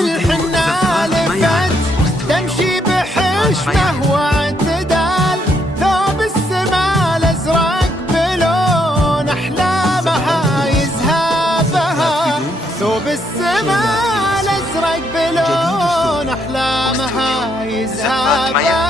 الحنة لفت تمشي بحشمة واعتدال، ثوب السما الازرق بلون احلامها يزهابها، ثوب السما الازرق بلون احلامها يزهابها.